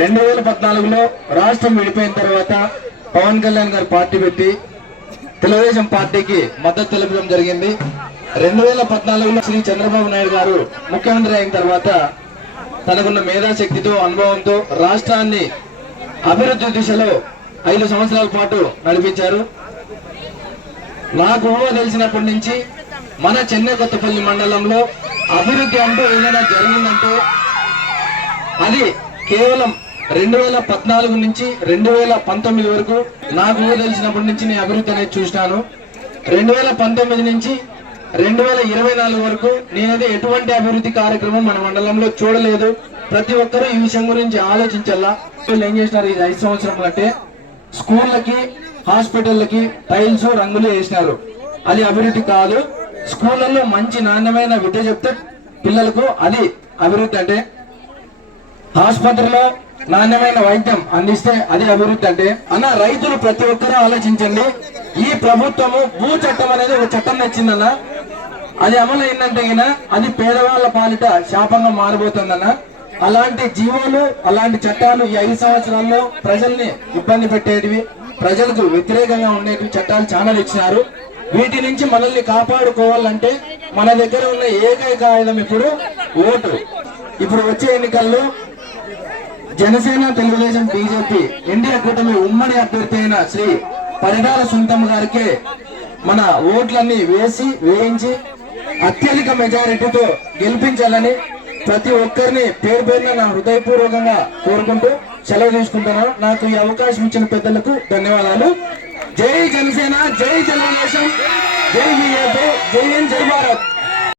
రెండు వేల పద్నాలుగులో రాష్ట్రం విడిపోయిన తర్వాత పవన్ కళ్యాణ్ గారు పార్టీ పెట్టి తెలుగుదేశం పార్టీకి మద్దతు తెలపడం జరిగింది. రెండు వేల పద్నాలుగులో శ్రీ చంద్రబాబు నాయుడు గారు ముఖ్యమంత్రి అయిన తర్వాత తనకున్న మేధాశక్తితో అనుభవంతో రాష్ట్రాన్ని అభివృద్ధి దిశలో ఐదు సంవత్సరాల పాటు నడిపించారు. నాకు ఊహ తెలిసినప్పటి నుంచి మన చెన్నై కొత్తపల్లి మండలంలో అభివృద్ధి అంటూ ఏదైనా జరిగిందంటే అది కేవలం రెండు వేల పద్నాలుగు నుంచి రెండు వేల పంతొమ్మిది వరకు నాకు ఊహ తెలిసినప్పటి నుంచి నేను అభివృద్ధి అనేది చూసినాను. రెండు వేల పంతొమ్మిది నుంచి రెండు వేల ఇరవై నాలుగు వరకు నేనైతే ఎటువంటి అభివృద్ధి కార్యక్రమం మన మండలంలో చూడలేదు. ప్రతి ఒక్కరూ ఈ విషయం గురించి ఆలోచించాలా వీళ్ళు ఏం చేసినారు? ఇది ఐదు సంవత్సరం అంటే స్కూళ్ళకి హాస్పిటల్లకి టైల్స్ రంగులు వేసినారు. అది అభివృద్ధి కాదు. స్కూళ్ళల్లో మంచి నాణ్యమైన విద్య చెప్తే పిల్లలకు అది అభివృద్ధి అంటే ఆసుపత్రిలో నాణ్యమైన వైద్యం అందిస్తే అది అభివృద్ధి అంటే అన్న రైతులు ప్రతి ఒక్కరూ ఆలోచించండి ఈ ప్రభుత్వము భూ చట్టం అనేది ఒక చట్టం తెచ్చిందన్న అది అమలు అయిందంటే గిన అది పేదవాళ్ళ పాలిట శాపంగా మారిపోతుందన్న. అలాంటి జీవోలు అలాంటి చట్టాలు ఈ ఐదు సంవత్సరాల్లో ప్రజల్ని ఇబ్బంది పెట్టేటివి ప్రజలకు వ్యతిరేకంగా ఉండేటివి చట్టాలు చాలా తెచ్చినారు. వీటి నుంచి మనల్ని కాపాడుకోవాలంటే మన దగ్గర ఉన్న ఏకైక ఆయుధం ఇప్పుడు ఓటు. ఇప్పుడు వచ్చే ఎన్నికల్లో జనసేన తెలుగుదేశం బీజేపీ ఇండియా కూటమి ఉమ్మడి అభ్యర్థి అయిన శ్రీ పరిటాల సుంతమ్మ గారికి మన ఓట్లన్నీ వేసి వేయించి అత్యధిక మెజారిటీతో గెలిపించాలని ప్రతి ఒక్కరిని పేరు పేరున నా హృదయపూర్వకంగా కోరుకుంటూ సెలవు తీసుకుంటున్నాను. నాకు ఈ అవకాశం ఇచ్చిన పెద్దలకు ధన్యవాదాలు. జై జనసేన జై తెలుగుదేశం జై బీజేపీ జై హింద్ జై భారత్.